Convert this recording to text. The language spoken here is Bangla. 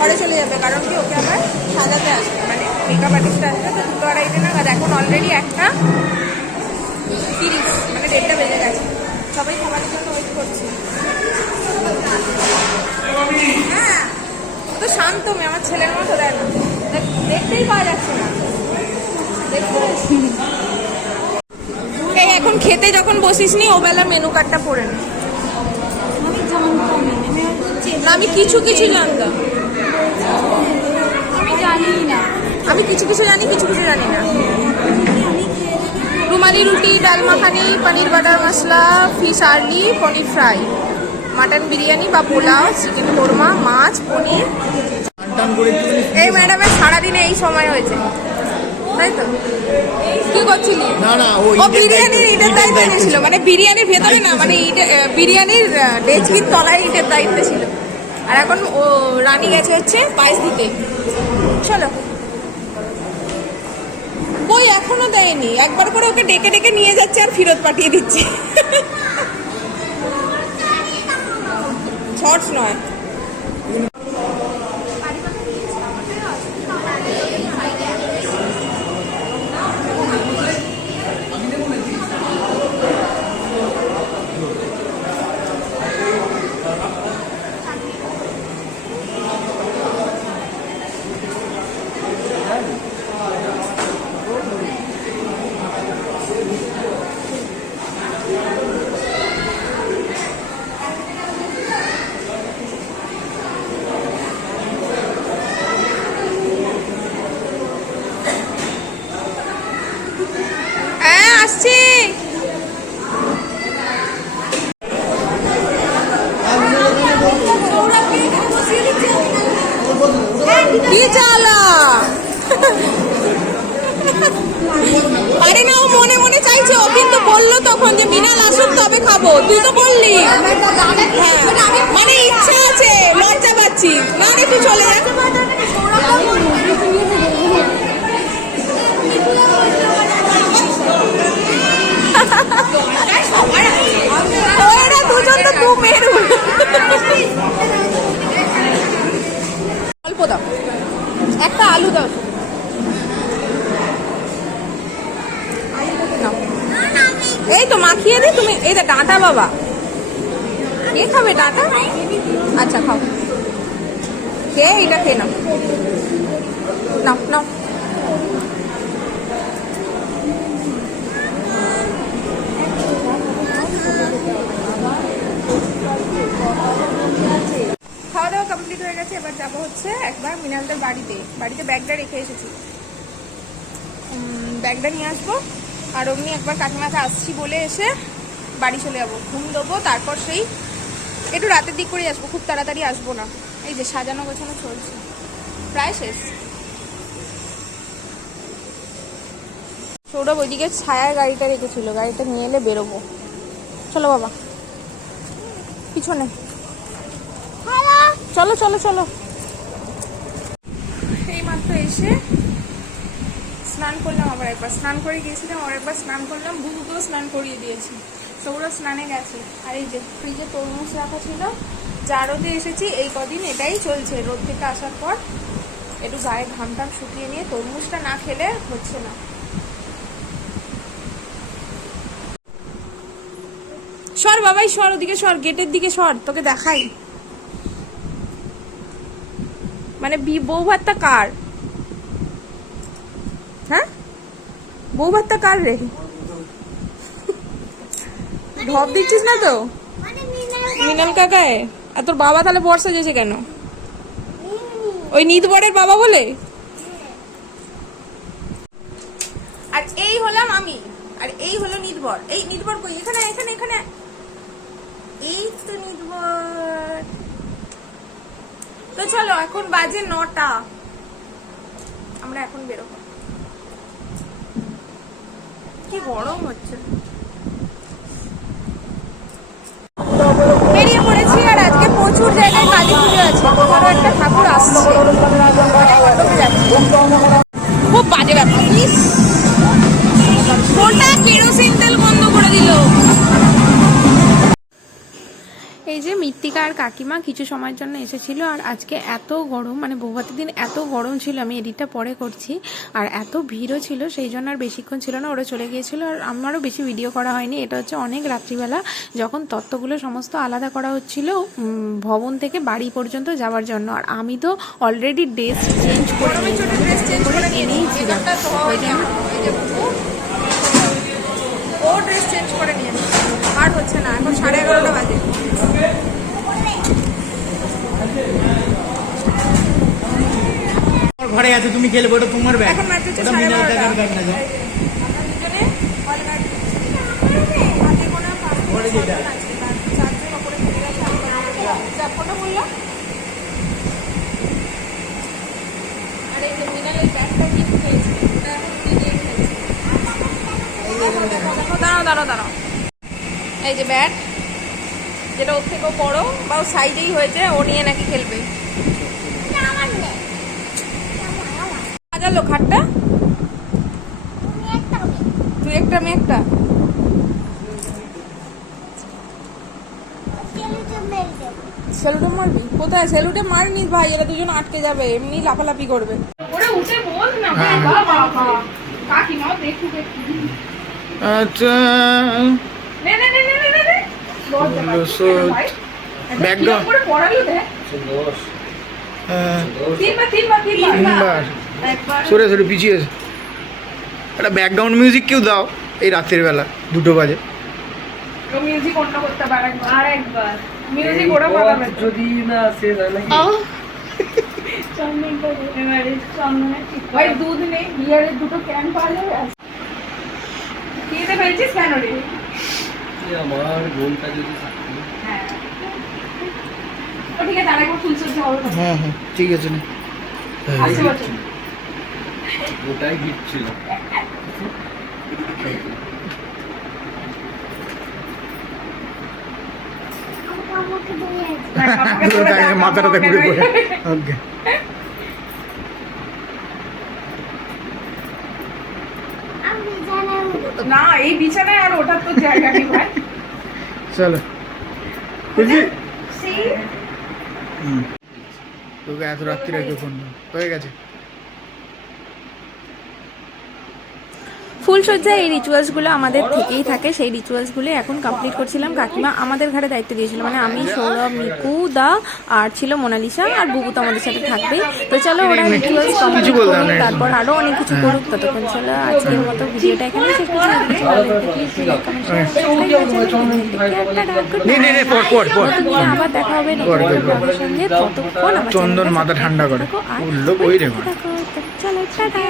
ঘরে চলে যাবে, কারণ কি ওকে আবার সাজাতে আসবে, মানে মেকআপ আর্টিস্ট আসবে। তো 2:30 নাগাদ, এখন অলরেডি 1:30, মানে 1:30 বেজে গেছে। সবাই খাবারের জন্য ওয়েট করছে। হ্যাঁ, ও তো শান্ত মেয়ে, আমার ছেলের মতো দেয় না, দেখতেই পাওয়া যাচ্ছে না। এই এখন খেতে যখন বসিস নি, ও বেলা মেনু কার্ডটা পড়ে নি। আমি কিছু কিছু জানতাম, আমি জানি না। আমি কিছু কিছু জানি, কিছু কিছু জানি না। রুমালি রুটি, ডাল মাখানি, পনির বাটার মশলা, ফিশ আর্লি, পনির ফ্রাই, মাটন বিরিয়ানি বা পোলাও, চিকেন কোরমা, মাছ, পনির। এই ম্যাডামের সারাদিনে এই সময় হয়েছে, তাই তো? কি করছিলি? না না, ও বিরিয়ানির ইটের দায়িত্ব নিয়েছিল, মানে বিরিয়ানির ভেতরে না, মানে বিরিয়ানির ডেচকির তলায় ইটের দায়িত্ব ছিল। আর এখন ও রানী গেছে হচ্ছে পায়েস দিতে। চলো। কই এখনো দেয়নি, একবার করে ওকে ডেকে ডেকে নিয়ে যাচ্ছে আর ফেরত পাঠিয়ে দিচ্ছে। শর্টস নয়। আসছি। কি চালা আরে না, ও মনে মনে চাইছে, ও কিন্তু বললো তখন যে মিনাল আসুক তবে খাবো। তুই তো বললি মানে ইচ্ছা আছে, লজ্জা পাচ্ছি না রে, তুই চলে যা। দুজন তো দু মেরু। অল্প দাও, একটা আলু দাও। এই তো মাখিয়ে দিই তুমি। এই তো ডাঁটা বাবা, কে খাবে ডাঁটা? আচ্ছা খাও, কে এটা খেয়ে নাও, নাও নাও। খাওয়া দাওয়া কমপ্লিট হয়ে গেছে। এবার যাবো হচ্ছে একবার মিনালদের বাড়িতে। বাড়িতে ব্যাগটা রেখে এসেছি, ব্যাগটা নিয়ে আসবো। আর অমনি একবার কাকিমাকে আসছি বলে এসে বাড়ি চলে যাবো, ঘুম দেবো। তারপর সেই একটু রাতের দিক করেই আসবো, খুব তাড়াতাড়ি আসবো না। এই যে সাজানো গোছানো চলছে, প্রায় শেষ। সৌরভ ওইদিকে ছায়ায় গাড়িটা রেখেছিল, গাড়িটা নিয়ে এলে বেরোবো। চলো বাবা, পিছনে চলো চলো চলো। এই মাত্র এসে স্নান করলাম, আবার একবার স্নান করে গিয়েছিলাম, আবার একবার স্নান করলাম। বুবুকেও স্নান করিয়ে দিয়েছি, সৌরভ স্নানে গেছে। আর এই যে ফ্রিজে তরমুজ রাখা ছিল, যা রোদে এসেছি এই কদিন এটাই চলছে। রোদ থেকে আসার পর একটু গায়ে ঘাম টাম শুকিয়ে নিয়ে তরমুজটা না খেলে হচ্ছে না। সর বাবাই সর, ওদিকে সর, গেটের দিকে সর, তোকে দেখাই। মানে বউ ভাতটা কার? হ্যাঁ, বউ ভাতটা কার রে? ঢপ দিচ্ছিস না তো? মিনাল কাকায়। আর তোর বাবা তাহলে বর্ষা যেছে কেন? ওই নিদবরের বাবা বলে। আর এই হলাম আমি, আর এই হলো নিদবর। এই নিদবর কই? এখানে এখানে এখানে, এই তো নিদবর। তো চলো, এখন বাজে 9টা, আমরা এখন বেরোবো। কি গরম হচ্ছে। বেরিয়ে পড়েছি। আর আজকে প্রচুর জায়গায় কালী পুজো আছে, আরো একটা ঠাকুর আসছে, খুব বাজে ব্যাপার। ফোনটা কেরোসিন তেল বন্ধ করে দিল। এই যে মৃত্তিকা আর কাকিমা কিছু সময়ের জন্য এসেছিল। আর আজকে এত গরম, মানে বৌভাতের দিন এত গরম ছিল, আমি এডিটটা পরে করছি, আর এত ভিড়ও ছিল, সেই জন্য আর বেশিক্ষণ ছিল না, ওরা চলে গিয়েছিল। আর আমারও বেশি ভিডিও করা হয়নি। এটা হচ্ছে অনেক রাত্রিবেলা যখন তত্ত্বগুলো সমস্ত আলাদা করা হচ্ছিল ভবন থেকে বাড়ি পর্যন্ত যাওয়ার জন্য। আর আমি তো অলরেডি ড্রেস চেঞ্জ করে নিয়েছিলাম, ও ড্রেস চেঞ্জ করে নিয়েছে। আর হচ্ছে না, এখন 11:30 বাজে। ঘরে আছে, তুমি খেলবো, ওটা তোমার ব্যাগ। এখন ম্যাচ হচ্ছে ওটা মিনাল টাকার ব্যাগ না, যাও ঘরে যেটা বললো। আর এই যে মিনালের ব্যাগটা কিন্তু খেয়েছে, ওটা এখন নিয়ে খেয়েছে। দাঁড়াও, এই যে ব্যাট, যেটা ওর থেকেও বড় বা ওর সাইজেই হয়েছে, ও নিয়ে নাকি খেলবে। সাজালো খাটটা, তুই একটা আমি একটা। সেলুটে মারবি? কোথায় সেলুটে মারনি ভাই, এরা দুজন আটকে যাবে, এমনি লাফালাফি করবে। ওরে উঠে বল না ভাই, বাবা কাকিমাও দেখুক একটু। আচ্ছা নে ব্যাকগ্রাউন্ড করে পড়ালো দেখ। তিনবার সরে পিছিয়ে একটা ব্যাকগ্রাউন্ড মিউজিক কেউ দাও এই রাতের বেলা 2 বাজে। মিউজিক অন্য করতে পারে আরেকবার, মিউজিক ওরা বাজাবে যদি না শেষ হয় নাকি। ভাই দুধ নেই, বিয়ারের 2টো ক্যান পাওয়া যাবে। কিনতে ফেলছিস কেন রে? আমার বোনটা যদি থাকতো। হ্যাঁ ঠিক আছে, আরেকবার ফুলসজ্জা হবে। হ্যাঁ ঠিক আছে না, আসছে বছর ওটাই হিট ছিল। মাথাটাতে ঘুরে পড়ে। ওকে না, এই বিছানায় আর ওঠার তো জায়গা নেই ভাই। চলো খুশি। See? তোকে এত রাত্রি রেখে ফোন হয়ে গেছে। ফুলসজ্জা এই রিচুয়ালসগুলো আমাদের থেকেই থাকে, সেই রিচুয়ালসগুলো এখন কমপ্লিট করছিলাম। কাকিমা আমাদের ঘরে দায়িত্ব দিয়েছিল, মানে আমি, সৌরভ, মিকু দা আর ছিল মোনালিসা, আর বুবু তো আমাদের সাথে থাকবেই। তো চলো ওরা রিচুয়ালস কমপ্লিট করুক, তারপর আরও অনেক কিছু করুক। ততক্ষণ চলো আজকের মতো ভিডিওটা এখানে শেষ করছি। আবার দেখা হবে নতুন ব্লগের সঙ্গে। ততক্ষণ চন্দন মাথা ঠান্ডা করে চলো টাটা।